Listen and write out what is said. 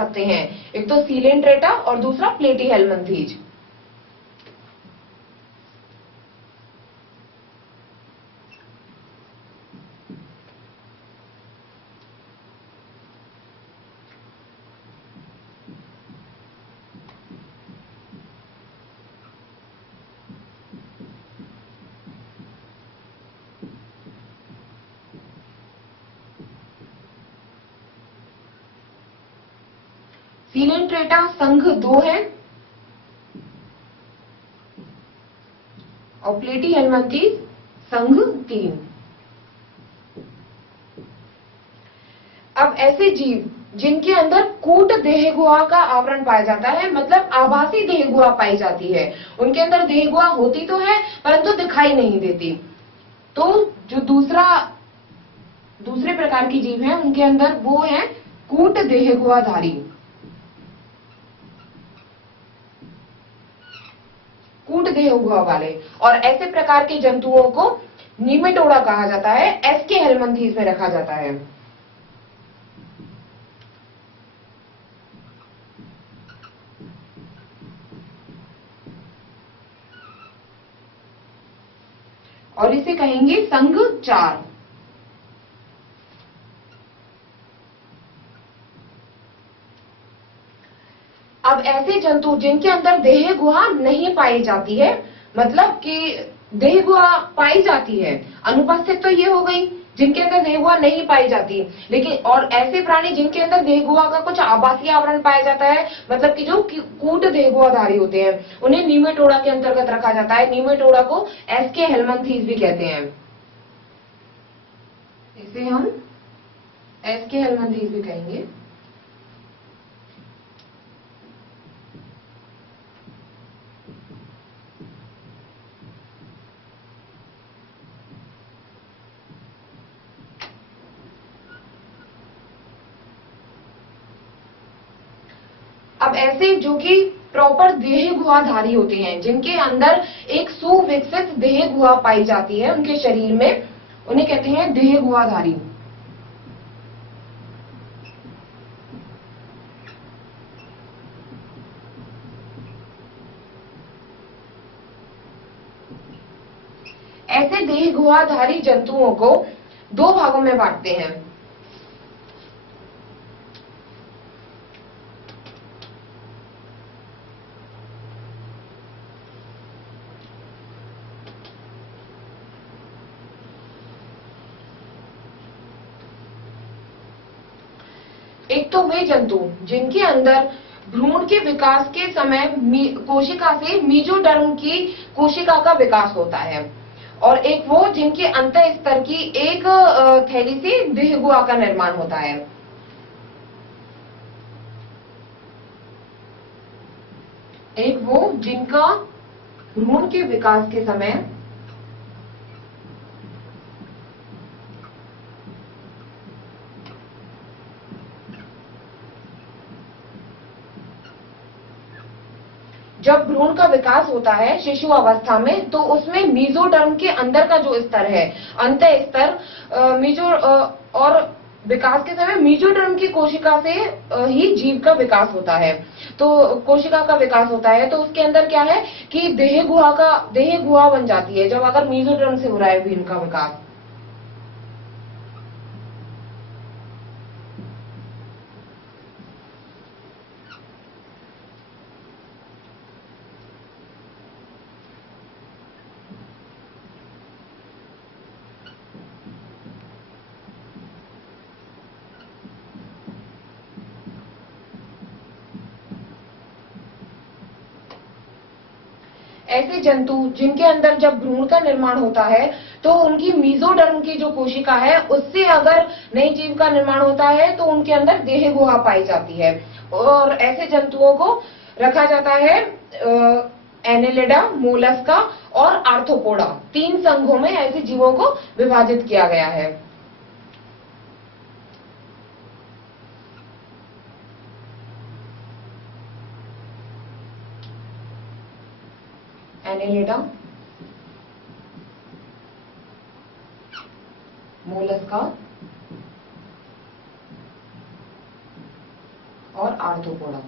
सकते हैं, एक तो सीलेंट्रेटा और दूसरा प्लेटीहेल्मिन्थीज। सीलेंट्रेटा संघ 2 है और प्लेटीहेल्मिन्थीज संघ 3। अब ऐसे जीव जिनके अंदर कूट देहगुहा का आवरण पाया जाता है, मतलब आभासी देहगुहा पाई जाती है, उनके अंदर देहगुहा होती तो है परंतु दिखाई नहीं देती, तो जो दूसरे प्रकार की जीव है उनके अंदर वो है कूट देहगुहाधारी, कूट देहगुहा वाले। और ऐसे प्रकार के जंतुओं को नीमेटोडा कहा जाता है, एसके हेल्मिन्थीज में रखा जाता है। और इसे कहेंगे संघ 4। अब ऐसे जंतु जिनके अंदर देह गुहा नहीं पाई जाती है, मतलब कि देह गुहा पाई जाती है, अनुपस्थित तो ये हो गई जिनके अंदर देह गुहा नहीं पाई जाती, लेकिन और ऐसे प्राणी जिनके अंदर देह गुहा का कुछ आभासी आवरण पाया जाता है, मतलब कि जो कूट देह गुहाधारी होते हैं, उन्हें नीमेटोडा के अंतर्गत रखा जाता है। नीमेटोडा को एसके हेल्मिन्थीज भी कहते हैं, इसे हम एसके हेल्मिन्थीज भी कहेंगे। अब ऐसे जो कि प्रॉपर देह गुहाधारी होते हैं, जिनके अंदर एक सुविकसित देह गुहा पाई जाती है उनके शरीर में, उन्हें कहते हैं देह गुहाधारी। ऐसे देह गुहाधारी जंतुओं को 2 भागों में बांटते हैं। एक तो वे जंतु जिनके अंदर भ्रूण के विकास के समय कोशिका से मीजोडर्म की कोशिका का विकास होता है, और एक वो जिनके अंत स्तर की एक थैली से देहगुहा का निर्माण होता है। एक वो जिनका भ्रूण के विकास के समय जब भ्रूण का विकास होता है शिशु अवस्था में, तो उसमें मीजोडर्म के अंदर का जो स्तर है, अंत स्तर मीजो और विकास के समय मीजोडर्म की कोशिका से ही जीव का विकास होता है। तो कोशिका का विकास होता है, तो उसके अंदर क्या है कि देह गुहा बन जाती है, जब अगर मीजोडर्म से हो रहा है भ्रूण का विकास। ऐसे जंतु जिनके अंदर जब भ्रूण का निर्माण होता है, तो उनकी मीजोडर्म की जो कोशिका है उससे अगर नई जीव का निर्माण होता है, तो उनके अंदर देह गुहा पाई जाती है। और ऐसे जंतुओं को रखा जाता है एनेलिडा, मोलस्का और आर्थ्रोपोडा, 3 संघों में ऐसे जीवों को विभाजित किया गया है। एनेलिडा, मोलस्का और आर्थ्रोपोडा।